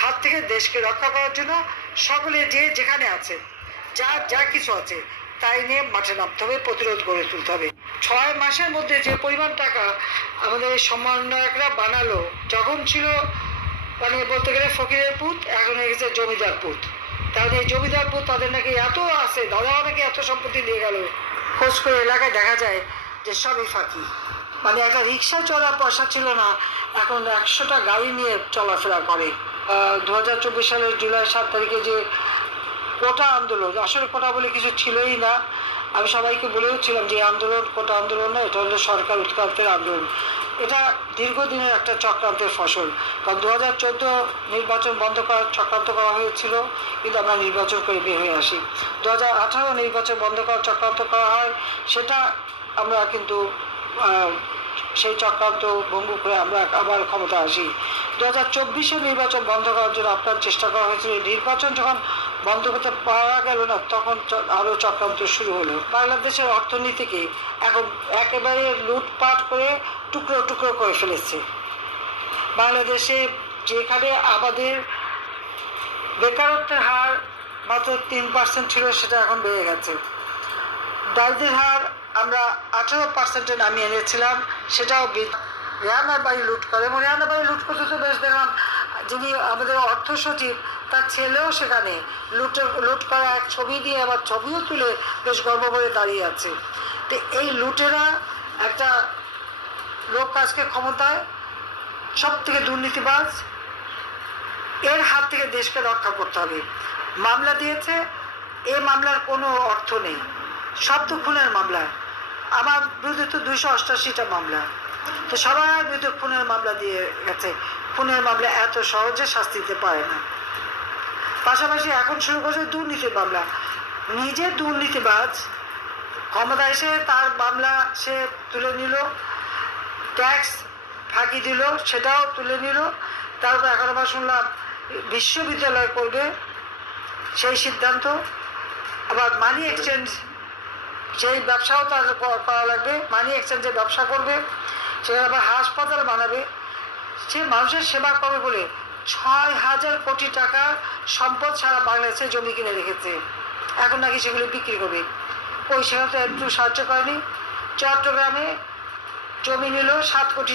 হাত থেকে দেশকে রক্ষা করার জন্য সকলে যে যেখানে আছে, যা যা কিছু আছে তাই নিয়ে মাঠে নামতে হবে, প্রতিরোধ গড়ে তুলতে হবে। 6 মাসের মধ্যে যে পরিমাণ টাকা আমাদের এই সমন্বয়করা বানালো, যখন ছিল মানে বলতে গেলে ফকিরের পুত, এখন হয়ে গেছে জমিদার পুত। তাহলে এই জমিদার পুত তাদের নাকি এত আছে, দাদাও নাকি এত সম্পত্তি দিয়ে গেল। খোঁজ করে এলাকায় দেখা যায় যে সবই ফাঁকি। মানে একটা রিক্সা চলার পয়সা ছিল না, এখন 100টা গাড়ি নিয়ে চলাফেরা করে। 2024 সালের জুলাই 7 তারিখে যে কোটা আন্দোলন, আসলে কোটা বলে কিছু ছিলই না। আমি সবাইকে বলেওছিলাম যে আন্দোলন কোটা আন্দোলন না, এটা হলো সরকার উৎখাতের আন্দোলন। এটা দীর্ঘদিনের একটা চক্রান্তের ফসল। কারণ 2014 নির্বাচন বন্ধ করার চক্রান্ত করা হয়েছিল, কিন্তু আমরা নির্বাচন করে বের হয়ে আসি। 2018 নির্বাচন বন্ধ করার চক্রান্ত করা হয়, সেটা আমরা কিন্তু সেই চক্রান্ত ভঙ্গ করে আমরা আবার ক্ষমতা আসি। 2024 নির্বাচন বন্ধ করার জন্য আপনার চেষ্টা করা হয়েছিল। নির্বাচন যখন বন্ধ করতে পারা গেল না, তখন আরও চক্রান্ত শুরু হলো। বাংলাদেশের অর্থনীতিকে এখন একেবারে লুটপাট করে টুকরো টুকরো করে ফেলেছে। বাংলাদেশে যেখানে আমাদের বেকারত্বের হার মাত্র 3% ছিল, সেটা এখন বেড়ে গেছে। দারিদ্রের হার আমরা 18%-এ নামিয়ে এনেছিলাম, সেটাও রেহানার বাড়ি লুট করে। এবং রেহানার বাড়ি লুট করতে তো বেশ দেখলাম যিনি আমাদের অর্থ সচিব, তার ছেলেও সেখানে লুট করা এক ছবি দিয়ে আবার ছবিও তুলে বেশ গর্ব করে দাঁড়িয়ে আছে। তো এই লুটেরা একটা লোক আজকে ক্ষমতায়, সব থেকে দুর্নীতিবাজ, এর হাত থেকে দেশকে রক্ষা করতে হবে। মামলা দিয়েছে, এই মামলার কোনো অর্থ নেই, সব তো খুনের মামলা। আমার বিরুদ্ধে তো 288টা মামলা, তো সবার বিরুদ্ধে খুনের মামলা দিয়ে গেছে। খুনের মামলা এত সহজে শাস্তি দিতে পারে না। পাশাপাশি এখন শুরু করছে দুর্নীতির মামলা। নিজে দুর্নীতিবাজ, ক্ষমতা এসে তার মামলা সে তুলে নিল, ট্যাক্স ফাঁকি দিল, সেটাও তুলে নিল। তারপর এখন আবার শুনলাম বিশ্ববিদ্যালয় করবে, সেই সিদ্ধান্ত। আবার মানি এক্সচেঞ্জ, সেই ব্যবসাও তার করা লাগবে, মানি এক্সচেঞ্জের ব্যবসা করবে। সেখানে আবার হাসপাতাল বানাবে। সে মানুষের সেবা করবে বলে 6,000 কোটি টাকার সম্পদ সারা বাংলাদেশে জমি কিনে রেখেছে। এখন নাকি সেগুলো বিক্রি করবে। ওই সেখানে তো একটু সাহায্য করেনি। চট্টগ্রামে জমি নিল 7 কোটি টাকা।